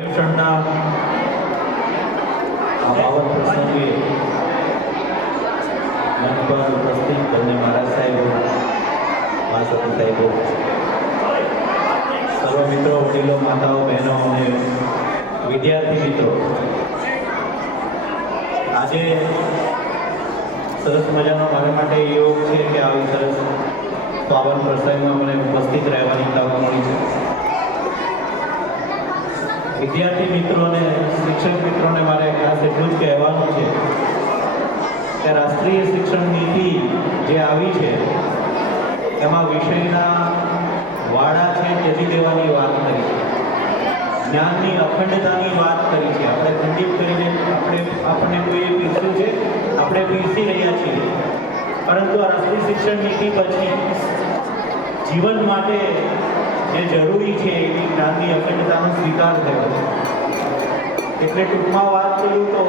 શિક્ષણના આ પાવન પ્રસંગે મંચ પર ઉપસ્થિત બંને મહારાજ સાહેબો, મહાસતી સાહેબો, સર્વ મિત્રો, વડીલો, માતાઓ, બહેનો અને વિદ્યાર્થી મિત્રો, આજે સરસ મજાનો મારા માટે યોગ છે કે આવી સરસ પાવન પ્રસંગમાં મને ઉપસ્થિત રહેવાની તક મળી છે. વિદ્યાર્થી મિત્રોને, શિક્ષક મિત્રોને મારે ખાસ એટલું જ કહેવાનું છે કે રાષ્ટ્રીય શિક્ષણ નીતિ જે આવી છે એમાં વિષયના વાડા છે ત્યજી દેવાની વાત કરી છે, જ્ઞાનની અખંડતાની વાત કરી છે. આપણે ખંડિત કરીને આપણને કોઈએ પીરસ્યું છે, આપણે પીરસી રહ્યા છીએ, પરંતુ આ રાષ્ટ્રીય શિક્ષણ નીતિ પછી જીવન માટે જે જરૂરી છે એ જ્ઞાનની અખંડતાનો સ્વીકાર થયો છે. એટલે ટૂંકમાં વાત કરું તો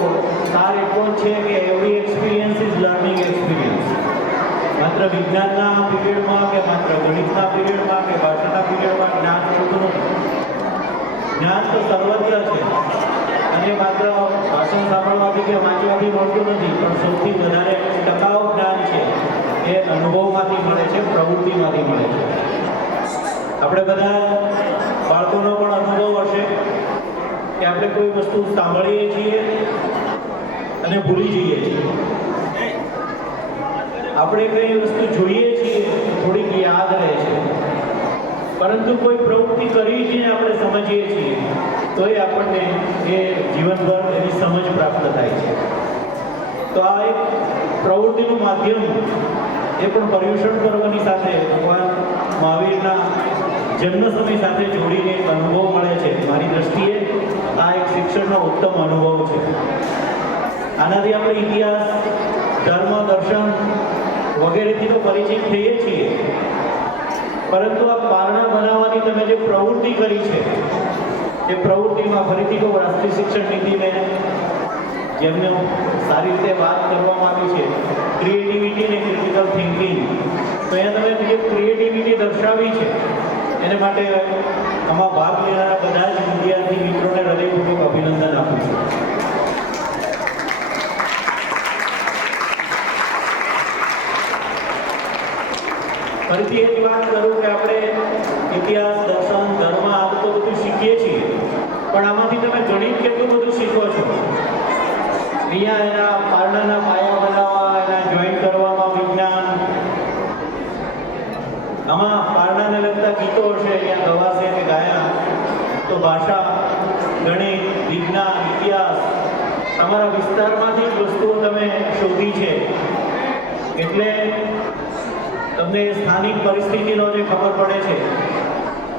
સાર એટલો જ છે કે every experience is learning experience. માત્ર વિજ્ઞાનના પીરિયડમાં કે માત્ર ગણિતના પીરિયડમાં કે ભાષાના પીરિયડમાં જ્ઞાન મળતું નથી. જ્ઞાન તો સર્વત્ર છે અને માત્ર ભાષણ સાંભળવાથી કે વાંચવાથી મળતું નથી, પણ સૌથી વધારે ટકાઉ જ્ઞાન છે એ અનુભવમાંથી મળે છે, પ્રવૃત્તિમાંથી મળે છે. આપણે બધા બાળકોનો પણ અનુભવ હશે કે આપણે કોઈ વસ્તુ સાંભળીએ છીએ અને ભૂલી જઈએ છીએ. આપણે કઈ વસ્તુ જોઈએ છીએ થોડીક યાદ રહે છે, પરંતુ કોઈ પ્રવૃત્તિ કરી છે આપણે સમજીએ છીએ તો એ આપણને એ જીવનભર એની સમજ પ્રાપ્ત થાય છે. તો આ એક પ્રવૃત્તિનું માધ્યમ એ પણ પર્યુષણ પર્વની સાથે ભગવાન મહાવીરના જન્મ સમય સાથે જોડીને એક અનુભવ મળે છે. મારી દ્રષ્ટિએ આ એક શિક્ષણનો ઉત્તમ અનુભવ છે. આનાથી આપણે ઇતિહાસ, ધર્મ, દર્શન વગેરેથી તો પરિચિત થઈએ છીએ, પરંતુ આ પારણા બનાવવાની તમે જે પ્રવૃત્તિ કરી છે એ પ્રવૃત્તિમાં ફરીથી કહું, રાષ્ટ્રીય શિક્ષણ નીતિને જેમને સારી રીતે વાત કરવામાં આવી છે, ક્રિએટિવિટી અને ક્રિટિકલ થિંકિંગ, તો અહીંયા તમે જે ક્રિએટિવિટી દર્શાવી છે એને માટે આમાં ભાગ લેનારા બધા જ વિદ્યાર્થી મિત્રોને હૃદયપૂર્વક અભિનંદન આપું છું. ફરીથી એ જ વાત કરું કે આપણે ઇતિહાસ, દર્શન, ધર્મ આ તો બધું શીખીએ છીએ, પણ આમાંથી તમે ગણિત કેટલું બધું શીખો છો. અહીંયા એના પારણાના પાયા બનાવવા, એના જોઈન્ટ કરવામાં વિજ્ઞાન, આમાં પારણાને લગતા ગીતો હશે, અહીંયા ગવાશે કે ગાયા, તો ભાષા, ગણિત, વિજ્ઞાન, ઇતિહાસ તમારા વિસ્તારમાંથી જ વસ્તુઓ તમે શોધી છે. એટલે તમને સ્થાનિક પરિસ્થિતિનો જે ખબર પડે છે,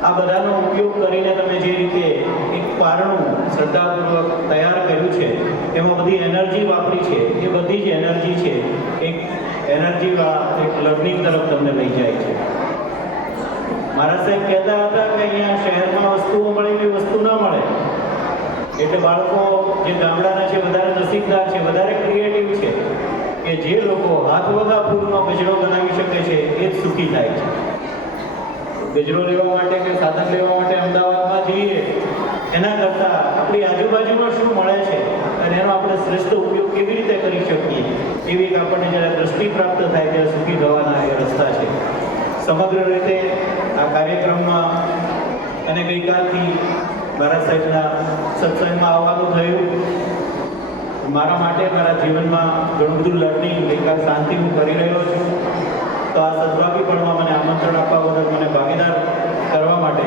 આ બધાનો ઉપયોગ કરીને તમે જે રીતે એક પારણું શ્રદ્ધાપૂર્વક તૈયાર કર્યું છે, એમાં બધી એનર્જી વાપરી છે, એ બધી જ એનર્જી છે એક એનર્જીવાળા એક લર્નિંગ તરફ તમને લઈ જાય છે. મારા સાહેબ કહેતા હતા કે અહીંયા શહેરમાં વસ્તુઓ મળે એવી વસ્તુ ન મળે, એટલે બાળકો જે ગામડાના છે વધારે નસીબદાર છે, વધારે ક્રિએટિવ છે, કે જે લોકો હાથ વગા ફૂલનો ગજરો બનાવી શકે છે એ જ સુખી થાય છે. ગજરો લેવા માટે કે સાધન લેવા માટે અમદાવાદમાં જઈએ એના કરતાં આપણી આજુબાજુમાં શું મળે છે અને એનો આપણે શ્રેષ્ઠ ઉપયોગ કેવી રીતે કરી શકીએ, એવી એક આપણને જ્યારે દ્રષ્ટિ પ્રાપ્ત થાય ત્યારે સુખી થવાના એ રસ્તા છે. સમગ્ર રીતે આ કાર્યક્રમમાં અને ગઈકાલથી મારા સાહેબના સત્સંગમાં આવવાનું થયું. મારા માટે મારા જીવનમાં ઘણું બધું લર્નિંગ ગઈકાલ શાંતિ હું કરી રહ્યો છું. તો આ સદભાગીપણમાં મને આમંત્રણ આપવા બદલ, મને ભાગીદાર કરવા માટે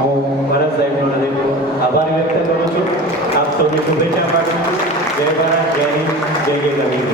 હું ભારત સાહેબનો હૃદયપૂર્વક આભાર વ્યક્ત કરું છું. આપ સૌને શુભેચ્છા પાઠવું છું. જય ભારત, જય હિન્દ, જય જય ગઢી.